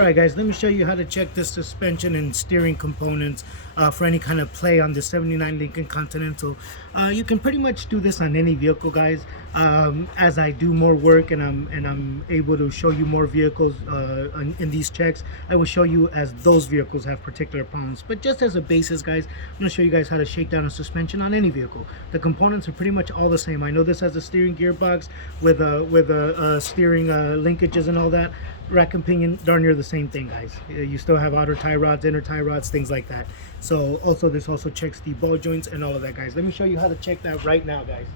Alright guys, let me show you how to check the suspension and steering components for any kind of play on the 79 Lincoln Continental. You can pretty much do this on any vehicle, guys. As I do more work and I'm able to show you more vehicles in these checks, I will show you as those vehicles have particular problems. But just as a basis, guys, I'm going to show you guys how to shake down a suspension on any vehicle. The components are pretty much all the same. I know this has a steering gearbox with a steering linkages and all that. Rack and pinion, darn near the same thing, guys. You still have outer tie rods, inner tie rods, things like that. So also this also checks the ball joints and all of that, guys. Let me show you how to check that right now, guys.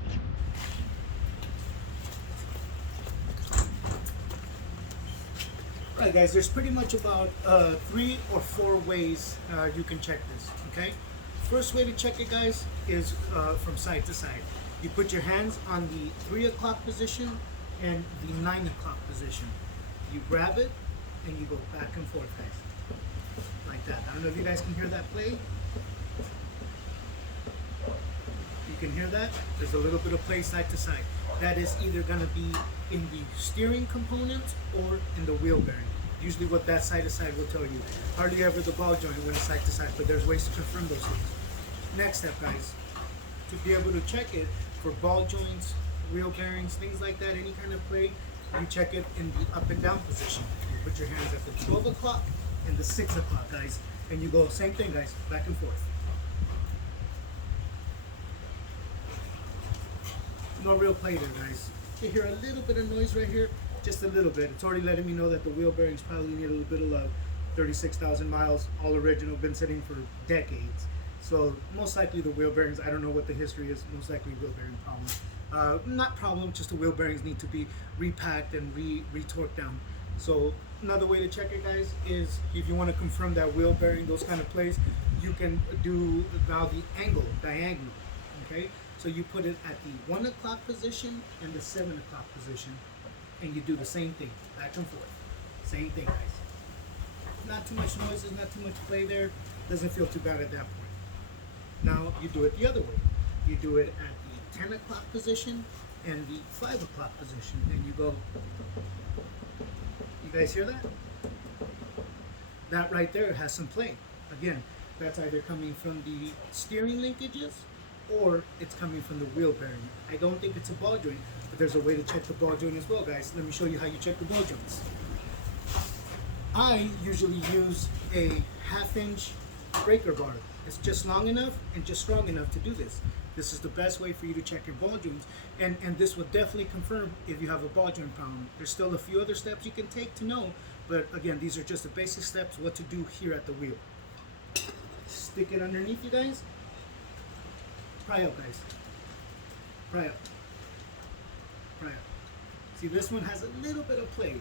All right, guys, there's pretty much about 3 or 4 ways you can check this, okay? First way to check it, guys, is from side to side. You put your hands on the 3 o'clock position and the 9 o'clock position. You grab it and you go back and forth, guys, like that. I don't know if you guys can hear that play. You can hear that. There's a little bit of play side to side. That is either going to be in the steering component or in the wheel bearing. Usually what that side to side will tell you. Hardly ever the ball joint when it's side to side, but there's ways to confirm those things. Next step, guys, to be able to check it for ball joints, wheel bearings, things like that, any kind of play, you check it in the up and down position. You put your hands at the 12 o'clock and the 6 o'clock, guys, and you go same thing, guys, back and forth. No real play there, guys. You hear a little bit of noise right here, just a little bit. It's already letting me know that the wheel bearings probably need a little bit of love. 36,000 miles, all original, been sitting for decades. So most likely the wheel bearings, I don't know what the history is, most likely wheel bearing problem. Not problem, just the wheel bearings need to be repacked and re-torqued down. So another way to check it, guys, is if you want to confirm that wheel bearing, those kind of plays, you can do now the angle, diagonal, okay? So you put it at the 1 o'clock position and the 7 o'clock position, and you do the same thing, back and forth. Same thing, guys. Not too much noises, not too much play there. Doesn't feel too bad at that point. Now you do it the other way. You do it at the 10 o'clock position and the 5 o'clock position, and you go. You guys hear that? That right there has some play. Again, that's either coming from the steering linkages or it's coming from the wheel bearing. I don't think it's a ball joint, but there's a way to check the ball joint as well, guys. Let me show you how you check the ball joints. I usually use a 1/2 inch breaker bar. It's just long enough and just strong enough to do this. This is the best way for you to check your ball joints, and this will definitely confirm if you have a ball joint problem. There's still a few other steps you can take to know, but again, these are just the basic steps what to do here at the wheel. Stick it underneath you guys. Pry up, guys. Pry up. Pry up. See, this one has a little bit of play.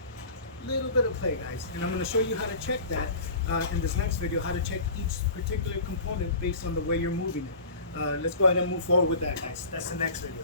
Little bit of play, guys, and I'm going to show you how to check that in this next video, how to check each particular component based on the way you're moving it. Let's go ahead and move forward with that, guys. That's the next video.